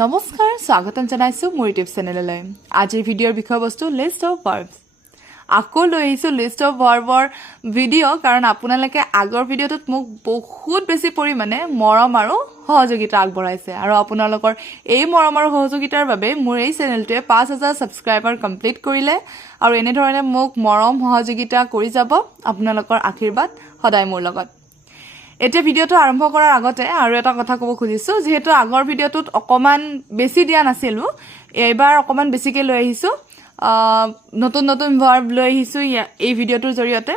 নমস্কাৰ স্বাগতম জনাইছো মোৰ ইউটিউব চেনেললৈ আজিৰ ভিডিঅ'ৰ বিষয়বস্তু লিষ্ট অফ ভাৰ্বছ আকৌ লৈ আহিছো লিষ্ট অফ ভাৰ্বৰ ভিডিঅ' কাৰণ আপোনালোকে আগৰ ভিডিঅ'টোত মোক বহুত বেছি পৰিমাণে মৰম আৰু সহযোগিতা আগবঢ়াইছে আৰু আপোনালোকৰ এই মৰম আৰু সহযোগিতাৰ বাবে মোৰ এই চেনেলটোৱে 5000 সাবস্ক্ৰাইবাৰ কমপ্লিট কৰিলে আৰু এনে ধৰণে মোক মৰম সহযোগিতা কৰি যাব আপোনালোকৰ আশীৰ্বাদ সদায় মোৰ লগত এটা ভিডিঅ'টো আৰম্ভ কৰাৰ আগতে আৰু এটা কথা ক'ব খুজিছো যেহেতু আগৰ ভিডিঅ'টোত অকমান বেছি দিয়া নাছিলো এইবাৰ অকমান বেছিকে লৈ আহিছো নতুন নতুন ভাৰ্ব লৈ আহিছো এই ভিডিঅ'টোৰ জৰিয়তে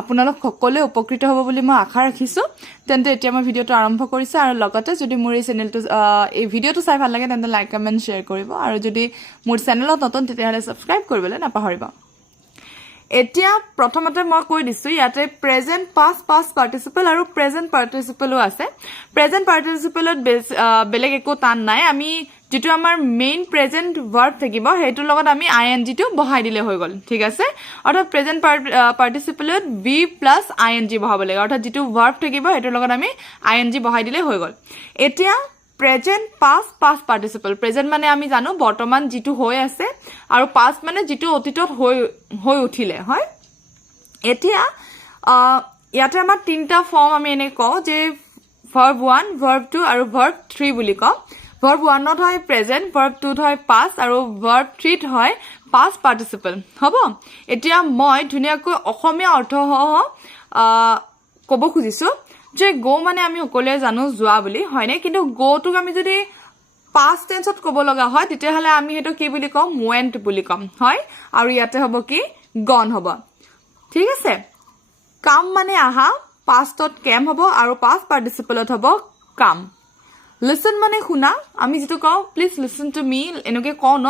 আপোনালোক সকলোৱে উপকৃত হ'ব বুলি মই আশা ৰাখিছো তেন্তে এতিয়া মই ভিডিঅ'টো আৰম্ভ কৰিছো আৰু লগতে যদি মোৰ এই চেনেলটো এই ভিডিঅ'টো চাই ভাল লাগে তেন্তে লাইক কমেন্ট শ্বেয়াৰ কৰিব আৰু যদি মোৰ চেনেলত নতুন তেতিয়াহলে সাবস্ক্ৰাইব কৰিবলৈ নাপাহৰিব এতিয়া প্ৰথমতে মই কৈ দিছো ইয়াতে প্ৰেজেন্ট পাষ্ট পাষ্ট পাৰ্টিসিপল আৰু প্ৰেজেন্ট পাৰ্টিসিপলও আছে প্ৰেজেন্ট পাৰ্টিসিপলত বেলেগ একো টান নাই আমি যেটো আমাৰ মেইন প্ৰেজেন্ট ভাৰ্ব থাকিব হেতুৰ লগত আমি আইএনজি টো বহাই দিলে হৈ গল ঠিক আছে অৰ্থাৎ প্ৰেজেন্ট পাৰ্টিসিপলত বি প্লাস আইএনজি বহাব লাগে অৰ্থাৎ যেটো ভাৰ্ব থাকিব হেতুৰ লগত আমি আইএনজি বহাই দিলে হৈ গল এতিয়া present past past participle present মানে আমি জানো বৰ্তমান যেটো হৈ আছে আৰু পাষ্ট মানে যেটো অতীতত হৈ উঠিলে হয় এতিয়া ইয়াতে আমাৰ তিনটা ফৰ্ম আমি এনে কও যে verb 1 verb 2 আৰু verb 3 বুলি কও verb 1 ত হয় প্ৰেজেন্ট verb 2 ত হয় past আৰু verb 3 ত হয় past participle হ'ব এতিয়া মই ধুনিয়াকৈ অসমীয়া অৰ্থ ক'ব খুজিছো যে গো মানে আমি সকলোৱে জানো যোৱা বুলি হয়নে কিন্তু গো টোক আমি যদি past tense ত ক'ব লগা হয় তেতিয়াহলে আমি হেটো কি বুলি কম went বুলি কম হয় আৰু ইয়াতে হ'ব কি gone হ'ব ঠিক আছে কাম মানে আহা past ত came হ'ব আৰু past participle ত হ'ব come listen মানে শুনা আমি যেটো কও please listen to me এনেকে কও ন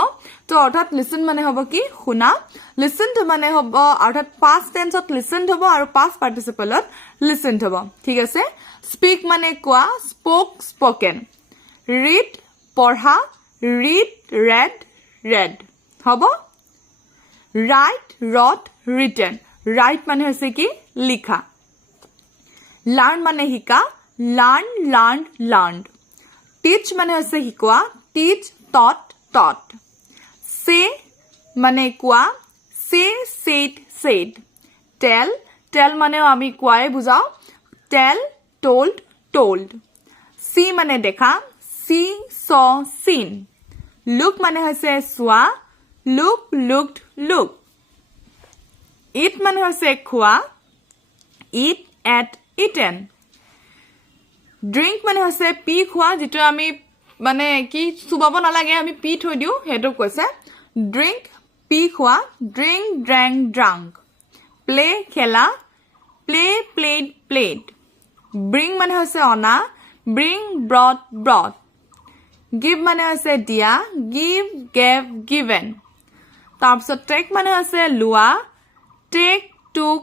তো অৰ্থাৎ listen মানে হ'ব কি শুনা listen to মানে হ'ব অৰ্থাৎ past tense ত listen হ'ব আৰু past participle ত listen হ'ব ঠিক আছে speak মানে কোৱা spoke spoken read পঢ়া read read read হ'ব write wrote written write মানে হৈছে কি লিখা learn মানে শিকা learn learned learned teach মানে হৈছে শিকোৱা teach taught taught say মানে কোৱা say said said tell tell মানে আমি কোৱাই বুজাও tell told told see মানে দেখা see saw seen look মানে হৈছে চোৱা look looked look eat মানে হৈছে খোৱা eat ate eaten drink মানে হৈছে পি খোৱা যেটো আমি মানে কি সুবাব নালাগে আমি পি থৈ দিও হেটো কৈছে drink পি খোৱা drink drank drunk play খেলা play played played bring মানে হৈছে অনা bring brought brought give মানে হৈছে দিয়া give gave given তাৰপিছত take মানে হৈছে লোৱা take took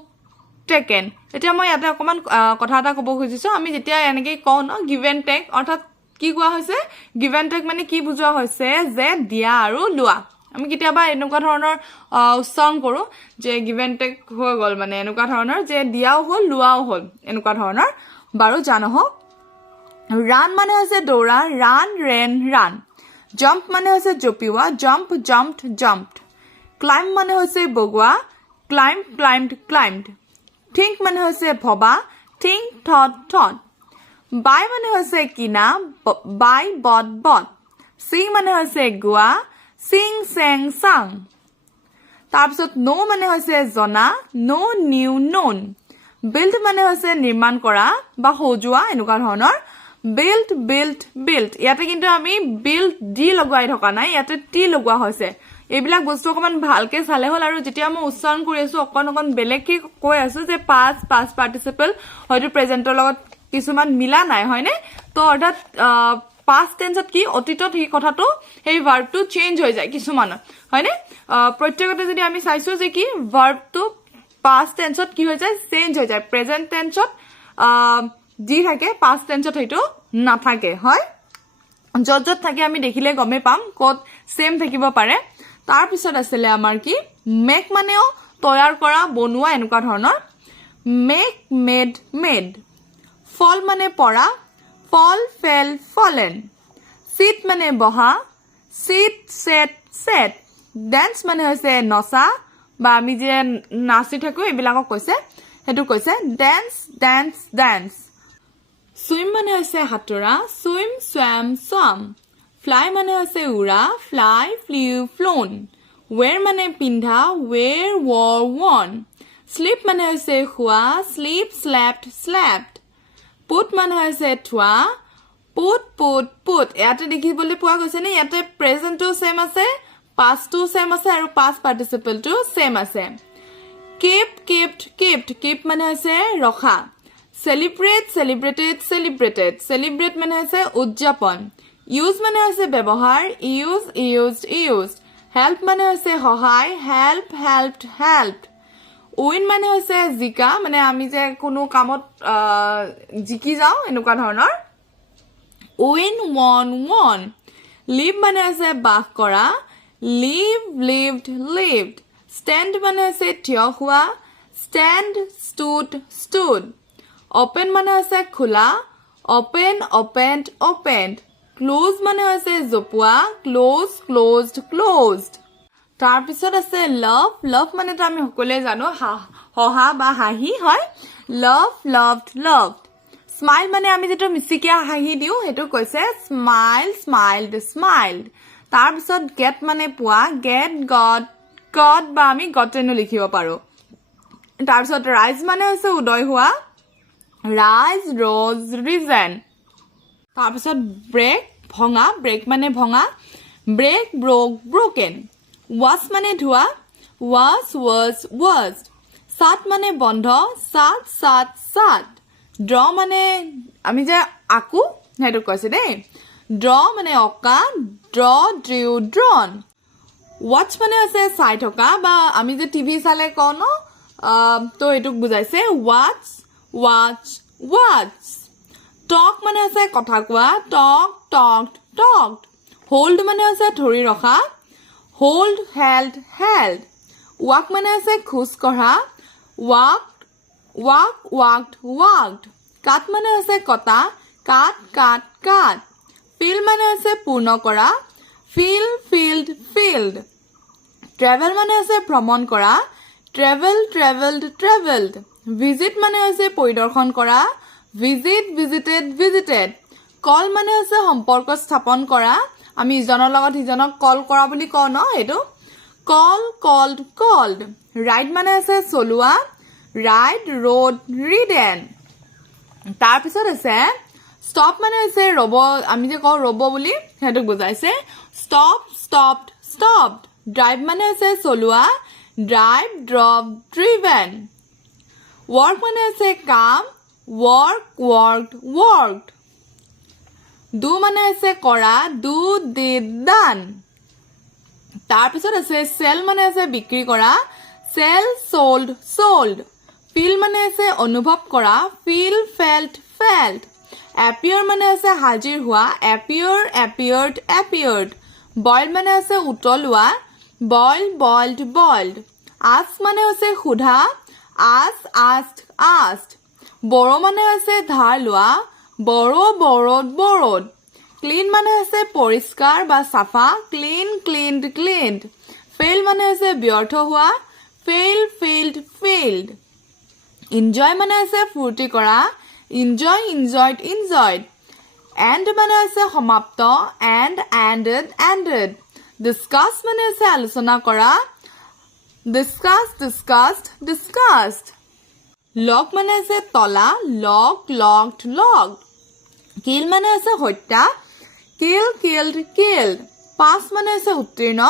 taken এতিয়া মই ইয়াতে অকমান কথা এটা ক'ব খুজিছো আমি যেতিয়া এনেকৈ কও ন give and take অৰ্থাৎ কি কোৱা হৈছে give and take মানে কি বুজোৱা হৈছে যে দিয়া আৰু লোৱা আমি কিতিয়াবা এনেকুৱা ধৰণৰ উচ্চাৰণ কৰো যে give and take হৈ গল মানে এনেকুৱা ধৰণৰ যে দিয়াও হল লোৱাও হল এনেকুৱা ধৰণৰ বাৰু জানহ run মানে হৈছে দৌৰা run ran run jump মানে হৈছে জপিওৱা jump jumped jumped climb মানে হৈছে বগোৱা climb climbed climbed think মানে হৈছে ভবা think thought thought buy মানে হৈছে কিনা buy bought bought sing মানে হৈছে গোৱা sing sang sang তাৰপিছত know মানে হৈছে জনা know knew known build মানে হৈছে নিৰ্মাণ কৰা বা সজোৱা এনেকুৱা ধৰণৰ built built built ইয়াতে কিন্তু আমি build দি লগাই থকা নাই ইয়াতে টি লগোৱা হৈছে এইবিলাক বস্তু অকমান ভালকে চালে হল আৰু যেতিয়া মই উচ্চাৰণ কৰি আছো অকন বেলেগ কি কৈ আছো যে past past participle হয়তো প্ৰেজেন্টৰ লগত কিছুমান মিলা নাই হয়নে তো অৰ্থাৎ past tense ত কি অতীতত এই কথাটো এই ভাৰ্বটো চেঞ্জ হৈ যায় কিছুমান হয়নে প্ৰত্যেকতে যদি আমি চাইছো যে কি ভাৰ্বটো past tense ত কি হৈ যায় চেঞ্জ হৈ যায় প্ৰেজেন্ট tense ত যি থাকে past tense ত হেটো নাথাকে হয় যত থাকে আমি দেখিলে গমে পাম কত সেম থাকিব পাৰে তাৰ পিছত আছিল আমাৰ কি মেক মানেও তৈয়াৰ কৰা বনোৱা এনেকুৱা ধৰণৰ মেক মেড মেড ফল মানে পৰা fall fell fallen sit মানে বহা sit set set dance মানে হৈছে নচা বা আমি যে নাচি থাকো এবিলাকক কৈছে হেতু কৈছে dance dance dance swim মানে হৈছে হাতৰা swim swam swam fly মানে হৈছে উৰা fly flew flown wear মানে পিন্ধা wear wore worn sleep মানে হৈছে খোৱা sleep slept slept put মানে হৈছে থোৱা put put put ইয়াতে দেখিবলৈ পোৱা গৈছে নে ইয়াতে present টো same আছে past টো same আছে আৰু past participle টো same আছে keep kept kept keep মানে হৈছে ৰখা celebrate celebrated celebrated celebrate মানে হৈছে উদযাপন use মানে হৈছে ব্যৱহাৰ use used used help মানে হৈছে সহায় help helped helped win মানে হৈছে জিকা মানে আমি যে কোনো কামত জিকি যাও এনেকুৱা ধৰণৰ win won won live মানে হৈছে বাস কৰা live lived lived stand মানে হৈছে থিয় হোৱা stand stood stood open মানে হৈছে খোলা open opened opened close মানে হৈছে জপোৱা close closed closed তাৰ পিছত আছে love love মানে তো আমি সকলোৱে জানো হহা বা হাঁহি হয় love loved loved smile মানে আমি যেটো মিছিকিয়া হাঁহি দিও হেতু কৈছে smile smiled smiled তাৰ পিছত get মানে পোৱা get got got বা আমি gotten লিখিব পাৰো তাৰ পিছত rise মানে হৈছে উদয় হোৱা rise rose risen তাৰ পিছত break ভঙা break মানে ভঙা break broke broken was মানে ধোৱা was was sat মানে বন্ধ sat sat sat draw মানে আমি যে আকু হেতু কৈছে দেই draw মানে অকা draw drew drawn watch মানে আছে চাই থকা বা আমি যে টিভি চালে কোন তো এটুক বুজাইছে watch watch watch talk মানে আছে কথা কোৱা talk talked talked hold মানে আছে ধৰি ৰখা hold held held walk মানে আছে খোজ কঢ়া walked walk walked walked cut মানে আছে কটা cut cut cut fill মানে আছে পূৰ্ণ কৰা fill filled filled travel মানে আছে ভ্ৰমণ কৰা travel traveled traveled visit মানে আছে পৰিদৰ্শন কৰা visit visited visited call মানে আছে সম্পৰ্ক স্থাপন কৰা আমি ইজনৰ লগত ইজনক কল কৰা বুলি কও ন এটো call called called ride মানে আছে চলোৱা ride rode ridden তাৰ পিছত আছে stop মানে আছে ৰব আমি যে কও ৰব বুলি হেতু বুজাইছে stop stopped stopped drive মানে আছে চলোৱা drive drove driven work মানে আছে কাম work worked worked do মানে আছে কৰা do did done তাৰ পিছত আছে sell মানে আছে বিক্ৰী কৰা sell sold sold feel মানে আছে অনুভৱ কৰা feel felt felt appear মানে আছে হাজিৰ হোৱা appear appeared appeared boil মানে আছে উতলোৱা boil boiled boiled ask মানে আছে সোধা ask asked asked borrow মানে আছে ধাৰ লোৱা borrow borrowed borrowed clean মানে আছে পৰিষ্কাৰ বা সাফা clean cleaned cleaned fail মানে আছে ব্যৰ্থ হোৱা fail failed failed enjoy মানে আছে ফূৰ্তি কৰা enjoy enjoyed enjoyed end মানে আছে সমাপ্ত and ended ended discuss মানে আছে আলোচনা কৰা discuss discussed discussed lock মানে আছে তলা lock locked locked kill মানে আছে হত্যা kill killed killed pass মানে আছে উত্তীৰ্ণ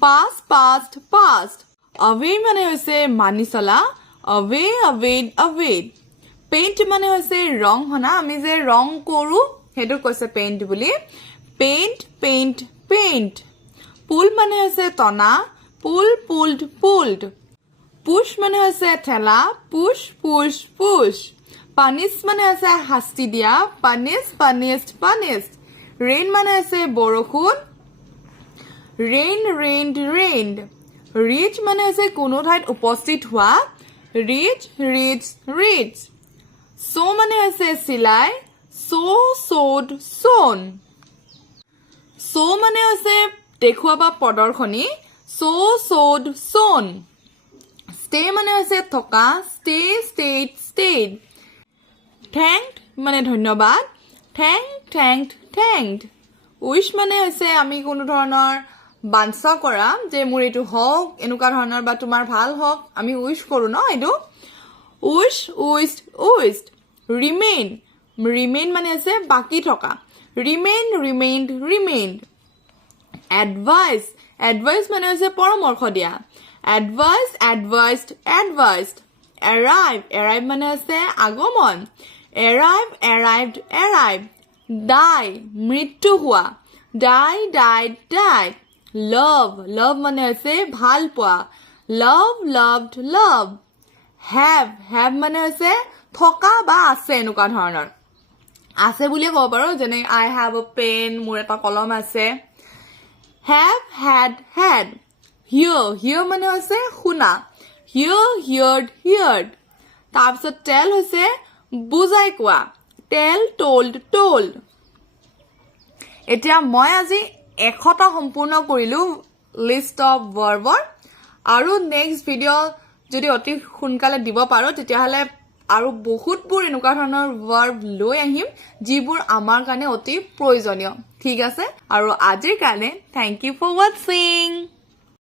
pass passed passed away মানে হৈছে মানি চলা away awayed awayed paint মানে হৈছে ৰং হনা আমি যে ৰং কৰো হেতু কৈছে paint বুলি paint paint paint pull মানে হৈছে টনা pull pulled pulled push মানে হৈছে ঠেলা push push push punish মানে হৈছে শাস্তি দিয়া punish punished punished rain মানে হৈছে বৰষুণ rain rained rained reach মানে হৈছে কোনো ঠাইত উপস্থিত হোৱা reach reached reached sew মানে হৈছে সিলাই sew sewed sewn so মানে হৈছে দেখুৱা বা প্ৰদৰ্শনী so showed shown stay মানে হৈছে থকা stay stayed stayed thanked মানে ধন্যবাদ thanked wish মানে হৈছে আমি কোনো ধৰণৰ বাঞ্ছা কৰা যে মোৰ এটো হওক এনেকুৱা ধৰণৰ বা তোমাৰ ভাল হওক আমি উইশ কৰো ন এটো wish wished remain মানে আছে বাকি থকা remained advice মানে আছে পৰামৰ্শ দিয়া advised arrive মানে আছে আগমন arrived die মৃত্যু হোৱা died love মানে আছে ভাল পোৱা love have মানে আছে থকা বা আছে এনেকুৱা ধৰণৰ আছে বুলি ক'ব পাৰো যেনে I have a pen মোৰ এটা কলম আছে have had hear মানে আছে শুনা heard তাৰপিছত tell হৈছে বুজাই কোৱা tell told এতিয়া মই আজি 100টা সম্পূৰ্ণ কৰিলো লিষ্ট অফ ভাৰ্বৰ আৰু নেক্সট ভিডিও যদি অতি সোনকালে দিব পাৰো তেতিয়াহলে আৰু বহুতবোৰ এনেকুৱা ধৰণৰ ভাৰ্ব লৈ আহিম যিবোৰ আমাৰ কাৰণে অতি প্ৰয়োজনীয় ঠিক আছে আৰু আজিৰ কাৰণে থ্যাংক ইউ ফৰ ওয়াচিং